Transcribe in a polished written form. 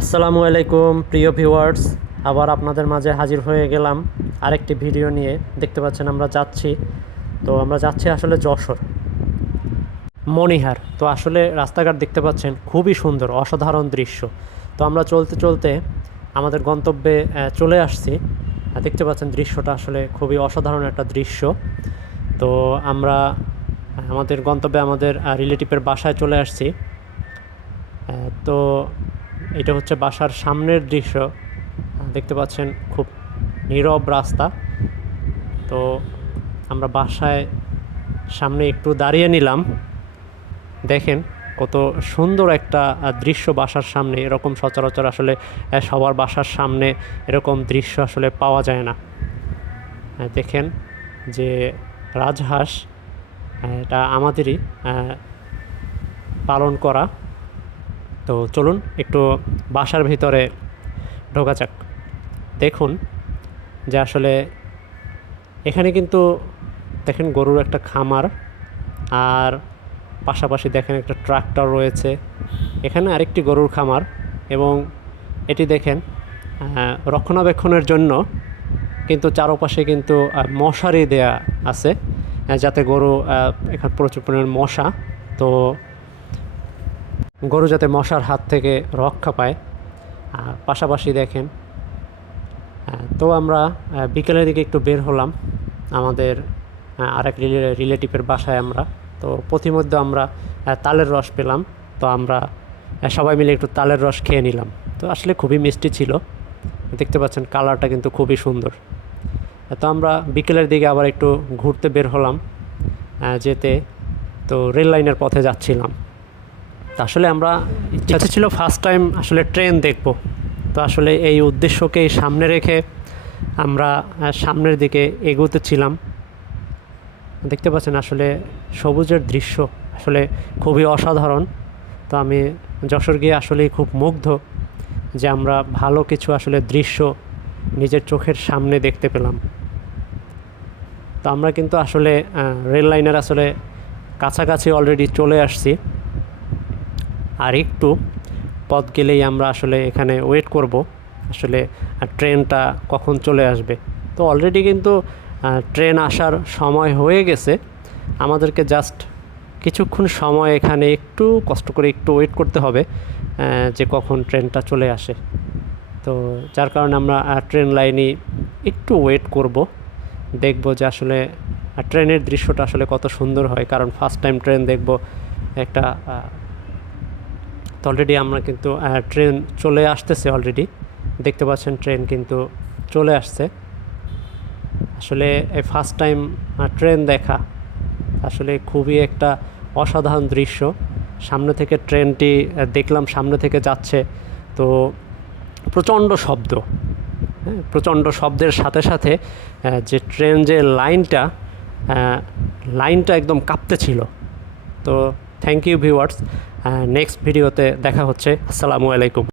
আসসালামু আলাইকুম প্রিয় ভিউয়ার্স, আবার আপনাদের মাঝে হাজির হয়ে গেলাম আরেকটি ভিডিও নিয়ে। দেখতে পাচ্ছেন আমরা যাচ্ছি আসলে যশোর মণিহার। তো আসলে রাস্তাঘাট দেখতে পাচ্ছেন খুবই সুন্দর, অসাধারণ দৃশ্য। তো আমরা চলতে চলতে আমাদের গন্তব্যে চলে আসছি। দেখতে পাচ্ছেন দৃশ্যটা আসলে খুবই অসাধারণ একটা দৃশ্য। তো আমরা আমাদের গন্তব্যে আমাদের রিলেটিভের বাসায় চলে আসছি। তো এটা হচ্ছে বাসার সামনের দৃশ্য। দেখতে পাচ্ছেন খুব নীরব রাস্তা। তো আমরা বাসায় সামনে একটু দাঁড়িয়ে নিলাম। দেখেন কত সুন্দর একটা দৃশ্য বাসার সামনে। এরকম সচরাচর আসলে সবার বাসার সামনে এরকম দৃশ্য আসলে পাওয়া যায় না। দেখেন যে রাজহাঁস, এটা আমাদেরই পালন করা। তো চলুন একটু বাসার ভিতরে ঢোকা যাক। দেখুন যে আসলে এখানে কিন্তু দেখেন গরুর একটা খামার, আর পাশাপাশি দেখেন একটা ট্রাক্টর রয়েছে। এখানে আরেকটি গরুর খামার, এবং এটি দেখেন রক্ষণাবেক্ষণের জন্য কিন্তু চারপাশে কিন্তু মশারি দেয়া আছে, যাতে গরু এখানে প্রচুর পরিমাণ মশা, তো গরু যাতে মশার হাত থেকে রক্ষা পায়। আর পাশাপাশি দেখেন তো আমরা বিকেলের দিকে একটু বের হলাম আমাদের আরেক রিলেটিভের বাসায় আমরা। তো পথিমধ্যে আমরা তালের রস পেলাম। তো আমরা সবাই মিলে একটু তালের রস খেয়ে নিলাম। তো আসলে খুবই মিষ্টি ছিল। দেখতে পাচ্ছেন কালারটা কিন্তু খুবই সুন্দর। তো আমরা বিকেলের দিকে আবার একটু ঘুরতে বের হলাম যেতে। তো রেল লাইনের পথে যাচ্ছিলাম। তো আসলে আমরা ইচ্ছা ছিল ফার্স্ট টাইম আসলে ট্রেন দেখব। তো আসলে এই উদ্দেশ্যকেই সামনে রেখে আমরা সামনের দিকে এগোতেছিলাম। দেখতে পাচ্ছেন আসলে সবুজের দৃশ্য আসলে খুবই অসাধারণ। তো আমি যশোর গিয়ে আসলেই খুব মুগ্ধ যে আমরা ভালো কিছু আসলে দৃশ্য নিজের চোখের সামনে দেখতে পেলাম। তো আমরা কিন্তু আসলে রেল লাইনের আসলে কাছাকাছি অলরেডি চলে আসছি। আর একটু পথ গেলেই আমরা আসলে এখানে ওয়েট করব আসলে ট্রেনটা কখন চলে আসবে। তো অলরেডি কিন্তু ট্রেন আসার সময় হয়ে গেছে। আমাদেরকে জাস্ট কিছুক্ষণ সময় এখানে একটু কষ্ট করে একটু ওয়েট করতে হবে যে কখন ট্রেনটা চলে আসে। তো যার কারণে আমরা ট্রেন লাইনে একটু ওয়েট করব, দেখব যে আসলে ট্রেনের দৃশ্যটা আসলে কত সুন্দর হয়। কারণ ফার্স্ট টাইম ট্রেন দেখব একটা। তো অলরেডি আমরা কিন্তু ট্রেন চলে আসতেছে অলরেডি। দেখতে পাচ্ছেন ট্রেন কিন্তু চলে আসছে। আসলে এই ফার্স্ট টাইম ট্রেন দেখা আসলে খুবই একটা অসাধারণ দৃশ্য। সামনে থেকে ট্রেনটি দেখলাম সামনে থেকে যাচ্ছে। তো প্রচণ্ড শব্দ, প্রচণ্ড শব্দের সাথে সাথে যে ট্রেন যে লাইনটা একদম কাঁপতেছিল। তো থ্যাংক ইউ ভিউয়ার্স, নেক্সট ভিডিওতে দেখা হচ্ছে। আসসালামু আলাইকুম।